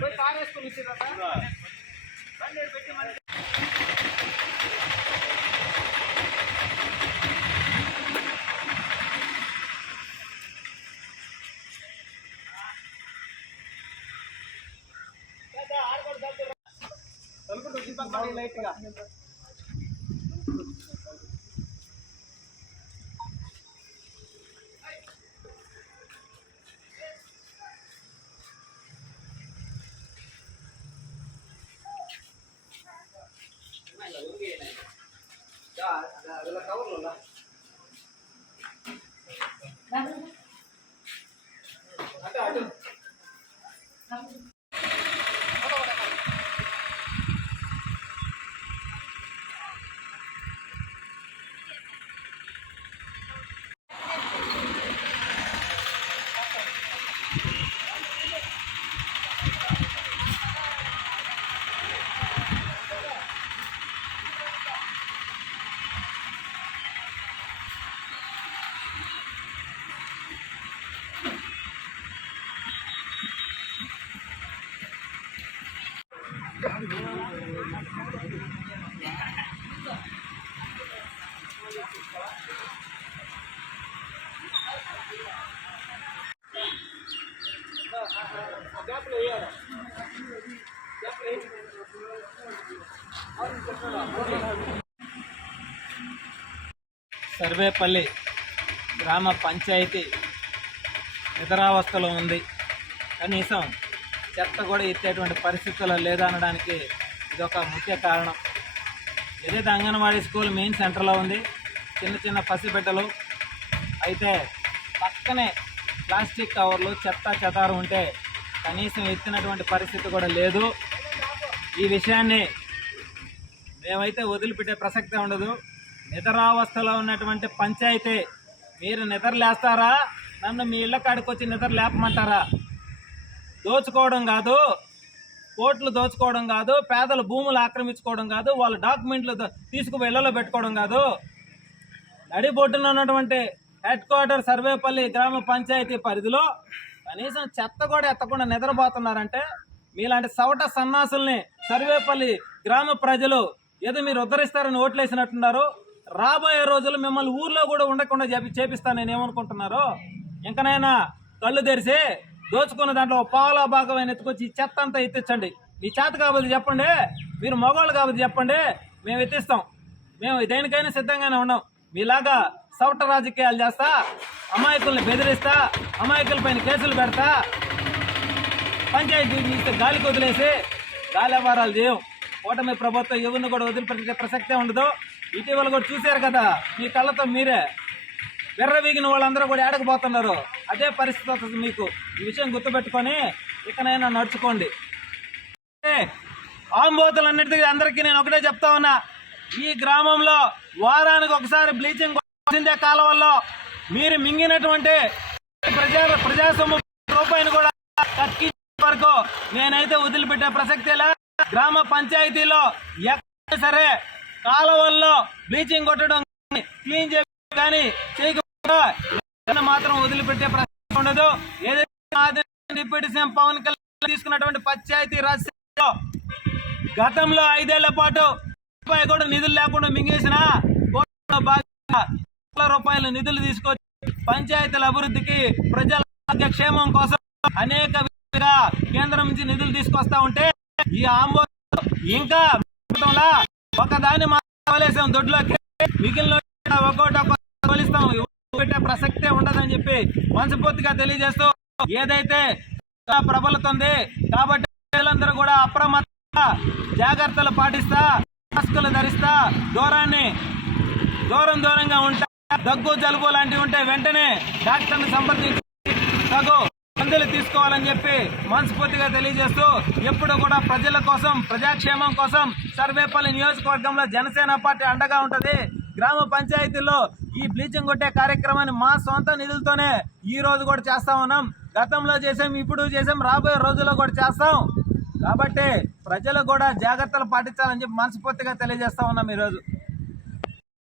పోయి కార్ వేసుకొని వచ్చేదా బండి పెట్టి మరి తలుపులు తిప్పకండి లైట్గా அதில் கவர்ல సర్వేపల్లి గ్రామ పంచాయతీ నిద్రావస్థలో ఉంది. కనీసం చెత్త కూడా ఎత్తేటువంటి పరిస్థితుల్లో లేదనడానికి ఇదొక ముఖ్య కారణం. ఏదైతే అంగన్వాడీ స్కూల్ మెయిన్ సెంటర్లో ఉంది చిన్న చిన్న పసిబిడ్డలు అయితే పక్కనే ప్లాస్టిక్ కవర్లు చెత్త చెతారు ఉంటే కనీసం ఎత్తినటువంటి పరిస్థితి కూడా లేదు. ఈ విషయాన్ని మేమైతే వదిలిపెట్టే ప్రసక్తే ఉండదు. నిద్రావస్థలో ఉన్నటువంటి పంచాయతీ మీరు నిద్ర లేస్తారా నన్ను మీ ఇళ్ళ కాడికి వచ్చి నిద్ర లేపమంటారా? దోచుకోవడం కాదు కోట్లు దోచుకోవడం కాదు పేదల భూములు ఆక్రమించుకోవడం కాదు వాళ్ళ డాక్యుమెంట్లు తీసుకు తీసుకుపోయి ఇళ్ళలో పెట్టుకోవడం కాదు. నడిబొడ్డున ఉన్నటువంటి హెడ్ క్వార్టర్ సర్వేపల్లి గ్రామ పంచాయతీ పరిధిలో కనీసం చెత్త కూడా ఎత్తకుండా నిద్రపోతున్నారంటే మీలాంటి సవట సన్నాసుల్ని సర్వేపల్లి గ్రామ ప్రజలు ఏదో మీరు ఉద్ధరిస్తారని ఓట్లేసినట్టున్నారు. రాబోయే రోజులు మిమ్మల్ని ఊర్లో కూడా ఉండకుండా చేపి చేపిస్తాను నేను ఏమనుకుంటున్నారు? ఇంకనైనా కళ్ళు తెరిచి దోచుకున్న దాంట్లో పావులా భాగమైన ఎత్తుకొచ్చి ఈ చెత్త అంతా ఎత్తించండి. మీ చేత కాబట్టి చెప్పండి. మీరు మగవాళ్ళు కాబట్టి చెప్పండి. మేము ఎత్తిస్తాం. మేము దేనికైనా సిద్ధంగానే ఉన్నాం. మీలాగా సౌట రాజకీయాలు చేస్తా అమాయకుల్ని బెదిరిస్తా అమాయకుల పైన కేసులు పెడతా పంచాయతీ ఇస్తే గాలికి వదిలేసి గాలి వ్యవహారాలు చేయం. ఓటమి ప్రభుత్వం ఎవరిని కూడా వదిలిపెట్టే ప్రసక్తే ఉండదు. ఇటీవల కూడా చూశారు కదా మీ కళ్ళతో మీరే. విర్రవీగిన వాళ్ళందరూ కూడా ఏడకపోతున్నారు. అదే పరిస్థితి వస్తుంది మీకు. ఈ విషయం గుర్తుపెట్టుకొని ఇకనైనా నడుచుకోండి. ఆంబోతులన్నిటికీ అందరికీ నేను ఒకటే చెప్తా ఉన్నా ఈ గ్రామంలో వారానికి ఒకసారి బ్లీచింగ్ కొట్టాల్సిందే కాలువల్లో మీరు మింగినటువంటి ప్రజా ప్రజాసొమ్ము రూపాయిని కూడా తగ్గించే వరకు నేనైతే వదిలిపెట్టే ప్రసక్తి గ్రామ పంచాయతీలో ఎక్కడ సరే కాలువల్లో బ్లీచింగ్ కొట్టడం కానీ, క్లీన్ చేయడం కానీ చేయకుండా మాత్రం వదిలిపెట్టే ప్రసక్తి ఉండదు. ఏదైతే డిప్యూటీ సీఎం పవన్ కళ్యాణ్ తీసుకున్నటువంటి పంచాయతీ రాజ్ గతంలో ఐదేళ్ళ పాటు రూపాయి కూడా నిధులు లేకుండా మింగేసిన భాగంగా రూపాయల నిధులు తీసుకొచ్చి పంచాయతీల అభివృద్ధికి ప్రజల క్షేమం కోసం అనేక విధంగా కేంద్రం నుంచి నిధులు తీసుకొస్తా ఉంటే ఈ ఆంబో ఇంకా ఒకదాన్ని మాత్రం దొడ్లోకి మిగిలిన ఒక్కోటి ఒక్కొక్కటి పెట్టే ప్రసక్తే ఉండదని చెప్పి మనస్ఫూర్తిగా తెలియజేస్తూ ఏదైతే ప్రబలుతుంది కాబట్టి ప్రజలందరూ కూడా అప్రమత్తంగా జాగ్రత్తలు పాటిస్తా మాస్కులు ధరిస్తా దూరాన్ని దూరం దూరంగా ఉంటా. దగ్గు జలుబు లాంటివి ఉంటే వెంటనే డాక్టర్ని సంప్రదించి తగు మందులు తీసుకోవాలని చెప్పి మనస్ఫూర్తిగా తెలియజేస్తూ ఎప్పుడు కూడా ప్రజల కోసం ప్రజాక్షేమం కోసం సర్వేపల్లి నియోజకవర్గంలో జనసేన పార్టీ అండగా ఉంటది. గ్రామ పంచాయతీల్లో ఈ బ్లీచింగ్ కొట్టే కార్యక్రమాన్ని మా సొంత నిధులతోనే ఈ రోజు కూడా చేస్తా ఉన్నాం. గతంలో చేసాం ఇప్పుడు చేసాం రాబోయే రోజుల్లో కూడా చేస్తాం. కాబట్టి ప్రజలు కూడా జాగ్రత్తలు పాటించాలని చెప్పి మనస్ఫూర్తిగా తెలియజేస్తా ఉన్నాం ఈరోజు.